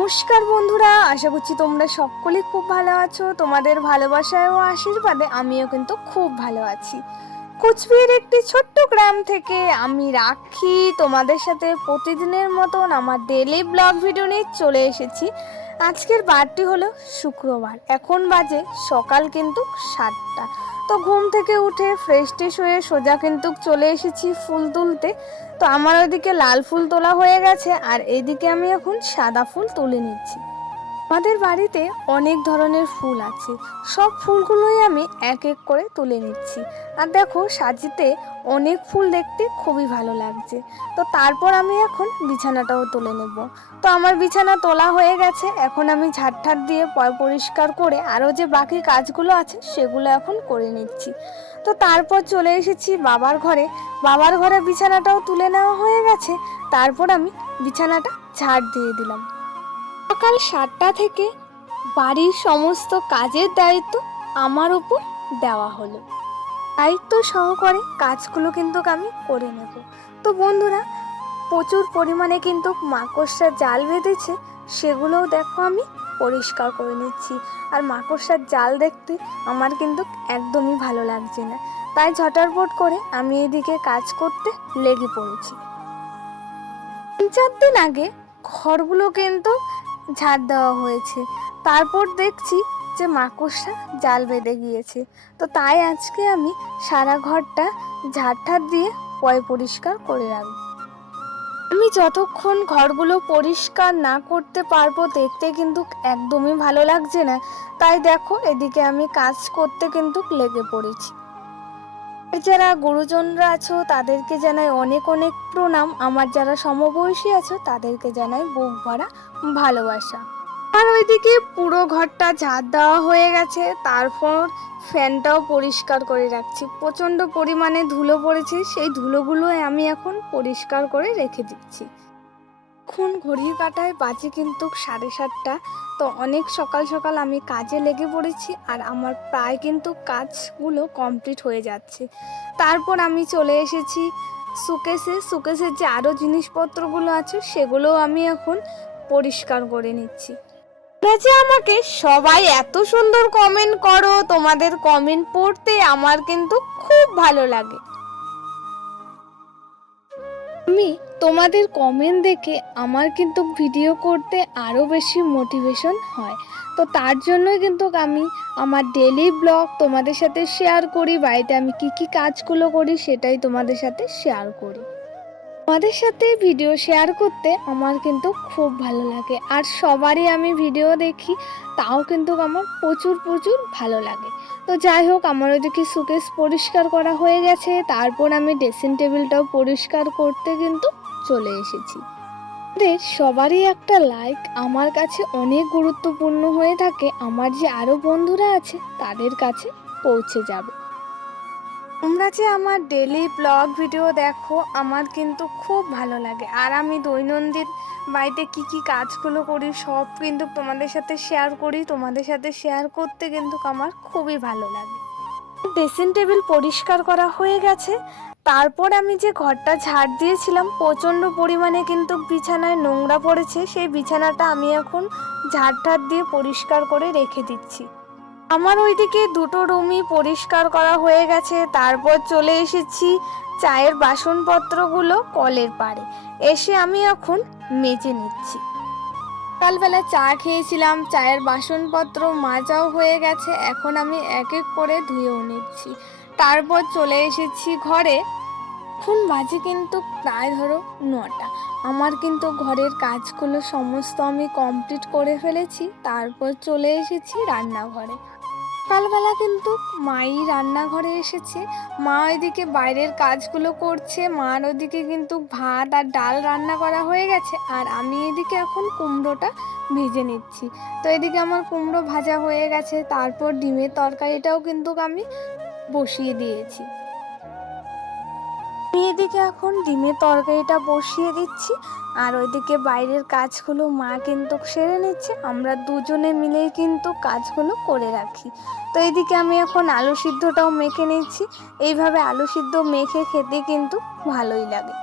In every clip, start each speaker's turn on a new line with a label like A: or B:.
A: নমস্কার বন্ধুরা, আশা করছি তোমরা সকলেই খুব ভালো আছো। তোমাদের ভালোবাসায় ও আশীর্বাদে আমিও কিন্তু খুব ভালো আছি। কুচবিহার একটি ছোট্ট গ্রাম থেকে আমি রাখি। তোমাদের সাথে প্রতিদিনের মতন আমার ডেলি ব্লগ ভিডিও নিয়ে চলে এসেছি। আজকের বারটি হলো শুক্রবার। এখন বাজে সকাল কিন্তু সাতটা। তো ঘুম থেকে উঠে ফ্রেশ টেস হয়ে সোজা কিন্তু চলে এসেছি ফুল তুলতে। তো আমার ওইদিকে লাল ফুল তোলা হয়ে গেছে আর এইদিকে আমি এখন সাদা ফুল তুলে নিচ্ছি। আমাদের বাড়িতে অনেক ধরনের ফুল আছে। সব ফুলগুলোই আমি এক এক করে তুলে নিচ্ছি। আর দেখো, সাজিতে অনেক ফুল দেখতে খুবই ভালো লাগছে। তো তারপর আমি এখন বিছানাটাও তুলে নেব। তো আমার বিছানা তোলা হয়ে গেছে। এখন আমি ঝাড় দিয়ে পরিষ্কার করে আরও যে বাকি কাজগুলো আছে, সেগুলো এখন করে নিচ্ছি। তো তারপর চলে এসেছি বাবার ঘরে। বাবার ঘরে বিছানাটাও তুলে নেওয়া হয়ে গেছে। তারপর আমি বিছানাটা ঝাড় দিয়ে দিলাম। সকাল সাতটা থেকে বাড়ির সমস্ত কাজের দায়িত্ব আমার উপর দেওয়া হলো। দায়িত্ব সহকারে কাজগুলো কিন্তু আমি করে নেব। তো বন্ধুরা, প্রচুর পরিমাণে কিন্তু মাকড়সা জাল বেঁধেছে, সেগুলোও দেখো আমি পরিষ্কার করে নিচ্ছি। আর মাকড়সার জাল দেখতে আমার কিন্তু একদমই ভালো লাগছে না। তাই ঝটারপট করে আমি এদিকে কাজ করতে লেগে পড়েছি। তিন চার দিন আগে ঘরগুলো কিন্তু ঝাড় দেওয়া হয়েছে। তারপর দেখছি যে মাকড়সা জাল বেঁধে গিয়েছে। তো তাই আজকে আমি সারা ঘরটা ঝাড় দিয়ে পয় পরিষ্কার করে রাখব। আমি যতক্ষণ ঘরগুলো পরিষ্কার না করতে পারব, দেখতে কিন্তু একদমই ভালো লাগছে না। তাই দেখো, এদিকে আমি কাজ করতে কিন্তু লেগে পড়েছি। যারা গুরুজনরা আছো, তাদেরকে জানাই অনেক অনেক প্রণাম। আমার যারা সমবয়সী আছো, তাদেরকে জানাই বুক ভরা ভালোবাসা। আর ওইদিকে পুরো ঘরটা ঝাঁট দেওয়া হয়ে গেছে। তারপর ফ্যানটাও পরিষ্কার করে রাখছি। প্রচণ্ড পরিমাণে ধুলো পড়েছে। সেই ধুলোগুলো আমি এখন পরিষ্কার করে রেখে দিচ্ছি। এখন ঘড়ির কাটায় বাজে কিন্তু সাড়ে সাতটা। তো অনেক সকাল সকাল আমি কাজে লেগে পড়েছি আর আমার প্রায় কিন্তু কাজগুলো কমপ্লিট হয়ে যাচ্ছে। তারপর আমি চলে এসেছি সুকেসে। সুকেসের যে আরও জিনিসপত্রগুলো আছে সেগুলোও আমি এখন পরিষ্কার করে নিচ্ছি। যে আমাকে সবাই এত সুন্দর কমেন্ট করো, তোমাদের কমেন্ট পড়তে আমার কিন্তু খুব ভালো লাগে। আমি তোমাদের কমেন্ট দেখে আমার কিন্তু ভিডিও করতে আরও বেশি মোটিভেশন হয়। তো তার জন্যই কিন্তু আমি আমার ডেলি ব্লগ তোমাদের সাথে শেয়ার করি, বাড়িতে আমি কি কি কাজগুলো করি সেটাই তোমাদের সাথে শেয়ার করি। তোমাদের সাথে ভিডিও শেয়ার করতে আমার কিন্তু খুব ভালো লাগে আর সবারই আমি ভিডিও দেখি, তাও কিন্তু আমার প্রচুর প্রচুর ভালো লাগে। তো যাই হোক আমার ওদিকে সুকেস পরিষ্কার করা হয়ে গেছে, তারপর আমি ড্রেসিং টেবিলটাও পরিষ্কার করতে কিন্তু চলে এসেছি। আমাদের সবারই একটা লাইক আমার কাছে অনেক গুরুত্বপূর্ণ হয়ে থাকে, আমার যে আরও বন্ধুরা আছে তাদের কাছে পৌঁছে যাবে। তোমরা যে আমার ডেলি ব্লগ ভিডিও দেখো, আমার কিন্তু খুব ভালো লাগে। আর আমি দৈনন্দিন বাড়িতে কি কি কাজগুলো করি, সব কিন্তু তোমাদের সাথে শেয়ার করি, তোমাদের সাথে শেয়ার করতে কিন্তু আমার খুবই ভালো লাগে। ড্রেসিং টেবিল পরিষ্কার করা হয়ে গেছে তারপর আমি যে ঘরটা ঝাড় দিয়েছিলাম, প্রচণ্ড পরিমাণে কিন্তু বিছানায় নোংরা পড়েছে। সেই বিছানাটা আমি এখন ঝাড় দিয়ে পরিষ্কার করে রেখে দিচ্ছি। আমার ওইদিকে দুটো রুমই পরিষ্কার করা হয়ে গেছে। তারপর চলে এসেছি চায়ের বাসনপত্রগুলো কলের পাড়ে। এসে আমি এখন মেজে নিচ্ছি। সকালবেলা চা খেয়েছিলাম, চায়ের বাসনপত্র মাজাও হয়ে গেছে। এখন আমি এক এক করে ধুয়েও নিচ্ছি। তারপর চলে এসেছি ঘরে। এখন বাজে কিন্তু প্রায় ধরো নটা। আমার কিন্তু ঘরের কাজগুলো সমস্ত আমি কমপ্লিট করে ফেলেছি, তারপর চলে এসেছি রান্নাঘরে। সকালবেলা কিন্তু মাই রান্নাঘরে এসেছে। মা ওইদিকে বাইরের কাজগুলো করছে, মার ওদিকে কিন্তু ভাত আর ডাল রান্না করা হয়ে গেছে, আর আমি এদিকে এখন কুমড়োটা ভেজে নিচ্ছি। তো এদিকে আমার কুমড়ো ভাজা হয়ে গেছে, তারপর ডিমের তরকারিটাও কিন্তু আমি বসিয়ে দিয়েছি। আমি এদিকে এখন ডিমের তরকারিটা বসিয়ে দিচ্ছি আর ওইদিকে বাইরের কাজগুলো মা কিন্তু সেরে নিচ্ছে আমরা দুজনে মিলেই কিন্তু কাজগুলো করে রাখি। তো এইদিকে আমি এখন আলু সিদ্ধটাও মেখে নিচ্ছি এইভাবে আলু সিদ্ধ মেখে খেতে কিন্তু ভালোই লাগে।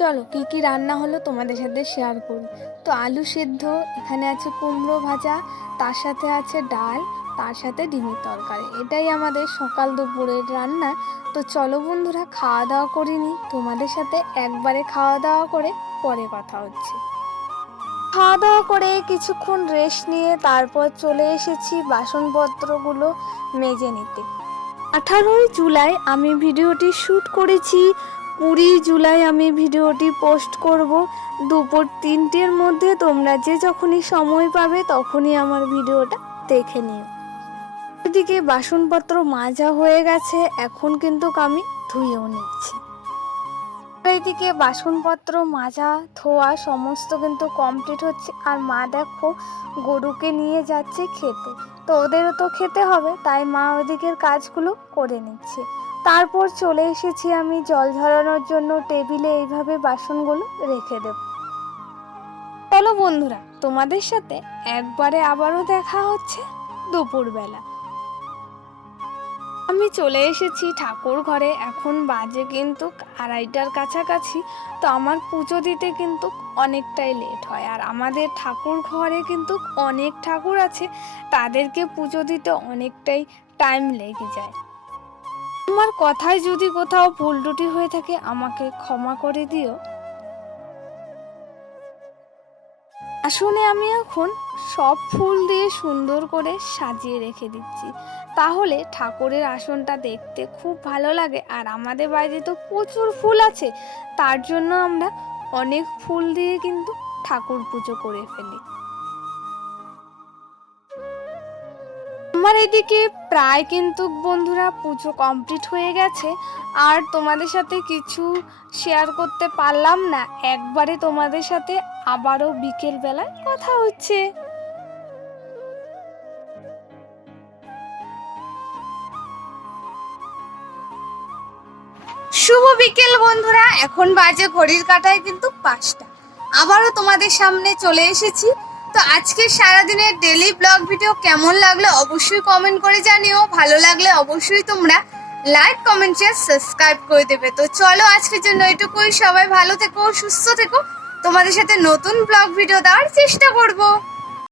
A: চলো কী কী রান্না হলো তোমাদের সাথে শেয়ার করি। তো আলু সিদ্ধ এখানে আছে কুমড়ো ভাজা তার সাথে আছে ডাল তার সাথে ডিমের তরকারি। এটাই আমাদের সকাল দুপুরের রান্না। তো চলো বন্ধুরা, খাওয়া দাওয়া করিনি তোমাদের সাথে একবারে খাওয়া দাওয়া করে পরে কথা হচ্ছে। খাওয়া দাওয়া করে কিছুক্ষণ রেস্ট নিয়ে তারপর চলে এসেছি বাসনপত্রগুলো মেজে নিতে। আঠারোই জুলাই আমি ভিডিওটি শ্যুট করেছি। কুড়ি জুলাই আমি ভিডিওটি পোস্ট করব। দুপুর তিনটের মধ্যে তোমরা যে যখনই সময় পাবে তখনই আমার ভিডিওটা দেখে নিও। এদিকে বাসনপত্র মাজা হয়ে গেছে, এখন কিন্তু আমি ধুয়েও নিচ্ছি। এদিকে বাসনপত্র মাজা, ধোয়া, সমস্ত কিন্তু কমপ্লিট হচ্ছে। আর মা দেখো, গরুকে নিয়ে যাচ্ছে খেতে। তো ওদেরও তো খেতে হবে, তাই মা ওদিকের কাজগুলো করে নিচ্ছে। তারপর চলে এসেছি আমি জল ঝরানোর জন্য টেবিলে, এইভাবে বাসনগুলো রেখে দেব। চলো বন্ধুরা, তোমাদের সাথে একবারে আবারও দেখা হচ্ছে দুপুরবেলা। আমি চলে এসেছি ঠাকুর ঘরে, এখন বাজে কিন্তু আড়াইটার কাছাকাছি, তো আমার পুজো দিতে কিন্তু অনেকটাই লেট হয়। আর আমাদের ঠাকুর ঘরে কিন্তু অনেক ঠাকুর আছে, তাদেরকে পুজো দিতে অনেকটাই টাইম লেগে যায়। আমার কথায় যদি কোথাও ভুল হয়ে থাকে, আমাকে ক্ষমা করে দিও। আসলে আমি এখন সব ফুল দিয়ে সুন্দর করে সাজিয়ে রেখে দিচ্ছি। তাহলে ঠাকুরের আসনটা দেখতে খুব ভালো লাগে আর আমাদের বাড়িতে তো প্রচুর ফুল আছে। তার জন্য আমরা অনেক ফুল দিয়ে কিন্তু ঠাকুর পুজো করে ফেলি। আমার এদিকে প্রায় কিন্তু বন্ধুরা পুজো কমপ্লিট হয়ে গেছে। আর তোমাদের সাথে কিছু শেয়ার করতে পারলাম না। একবারে তোমাদের সাথে আবারও বিকেলবেলায় কথা হচ্ছে। বিকেল, বন্ধুরা। এখন বাজে ঘড়ির কাটায় কিন্তু পাঁচটা। আবারও তোমাদের সামনে চলে এসেছি। তো আজকে সারাদিনের ডেলি ব্লগ ভিডিও কেমন লাগল অবশ্যই কমেন্ট করে জানিও। ভালো লাগলে অবশ্যই তোমরা লাইক কমেন্ট শেয়ার সাবস্ক্রাইব করে দেবে। তো চলো আজকের জন্য এটুকুই। সবাই ভালো থেকো, সুস্থ থেকো। তোমাদের সাথে নতুন ব্লগ ভিডিও দেওয়ার চেষ্টা করব।